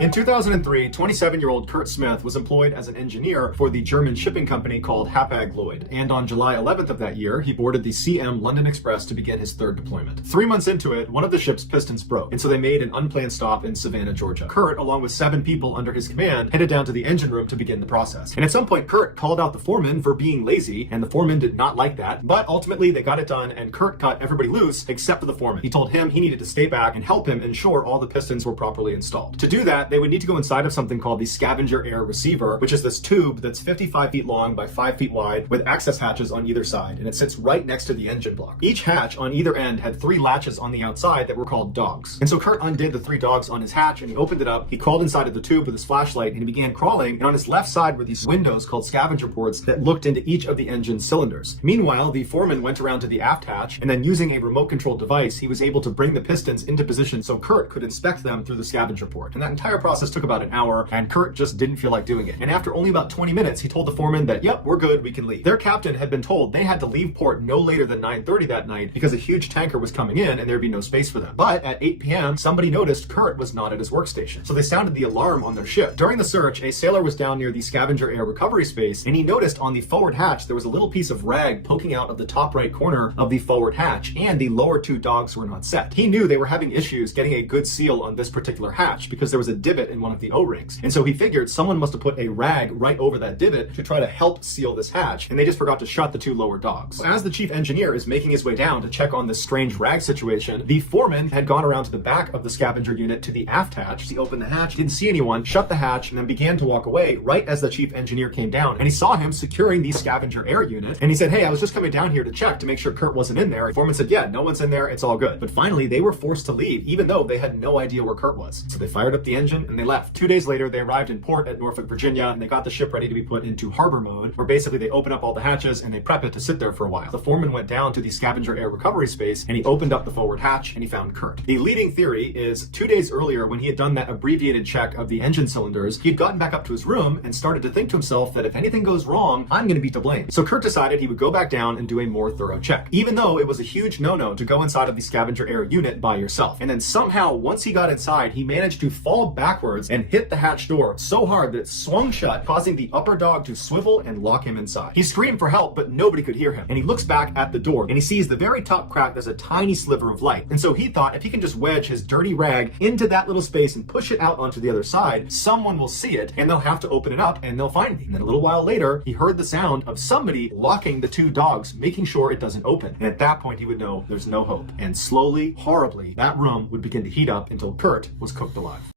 In 2003, 27-year-old Kurt Smith was employed as an engineer for the German shipping company called Hapag-Lloyd, and on July 11th of that year, he boarded the CM London Express to begin his third deployment. 3 months into it, one of the ship's pistons broke, and so they made an unplanned stop in Savannah, Georgia. Kurt, along with 7 people under his command, headed down to the engine room to begin the process. And at some point, Kurt called out the foreman for being lazy, and the foreman did not like that, but ultimately they got it done, and Kurt cut everybody loose except for the foreman. He told him he needed to stay back and help him ensure all the pistons were properly installed. To do that, they would need to go inside of something called the Scavenger air receiver, which is this tube that's 55 feet long by 5 feet wide with access hatches on either side, and it sits right next to the engine block. Each hatch on either end had 3 latches on the outside that were called dogs. And so Kurt undid the 3 dogs on his hatch and he opened it up. He crawled inside of the tube with his flashlight and he began crawling, and on his left side were these windows called Scavenger ports that looked into each of the engine cylinders. Meanwhile, the foreman went around to the aft hatch, and then using a remote control device, he was able to bring the pistons into position so Kurt could inspect them through the Scavenger port. And that entire process took about an hour, and Kurt just didn't feel like doing it. And after only about 20 minutes, he told the foreman that, yep, we're good, we can leave. Their captain had been told they had to leave port no later than 9:30 that night because a huge tanker was coming in and there'd be no space for them. But at 8 p.m., somebody noticed Kurt was not at his workstation. So they sounded the alarm on their ship. During the search, a sailor was down near the Scavenger air recovery space, and he noticed on the forward hatch there was a little piece of rag poking out of the top right corner of the forward hatch, and the lower 2 dogs were not set. He knew they were having issues getting a good seal on this particular hatch because there was a divot in one of the O-rings. And so he figured someone must have put a rag right over that divot to try to help seal this hatch, and they just forgot to shut the 2 lower dogs. As the chief engineer is making his way down to check on this strange rag situation, the foreman had gone around to the back of the Scavenger unit to the aft hatch. He opened the hatch, didn't see anyone, shut the hatch, and then began to walk away right as the chief engineer came down, and he saw him securing the Scavenger air unit, and he said, hey, I was just coming down here to check to make sure Kurt wasn't in there. The foreman said, yeah, no one's in there, it's all good. But finally, they were forced to leave, even though they had no idea where Kurt was. So they fired up the engine and they left. 2 days later, they arrived in port at Norfolk, Virginia, and they got the ship ready to be put into harbor mode, where basically they open up all the hatches and they prep it to sit there for a while. The foreman went down to the Scavenger air recovery space and he opened up the forward hatch and he found Kurt. The leading theory is 2 days earlier, when he had done that abbreviated check of the engine cylinders, he'd gotten back up to his room and started to think to himself that if anything goes wrong, I'm going to be to blame. So Kurt decided he would go back down and do a more thorough check, even though it was a huge no-no to go inside of the Scavenger air unit by yourself. And then somehow, once he got inside, he managed to fall backwards and hit the hatch door so hard that it swung shut, causing the upper dog to swivel and lock him inside. He screamed for help, but nobody could hear him. And he looks back at the door and he sees the very top crack, there's a tiny sliver of light. And so he thought if he can just wedge his dirty rag into that little space and push it out onto the other side, someone will see it and they'll have to open it up and they'll find me. And then a little while later, he heard the sound of somebody locking the 2 dogs, making sure it doesn't open. And at that point, he would know there's no hope. And slowly, horribly, that room would begin to heat up until Kurt was cooked alive.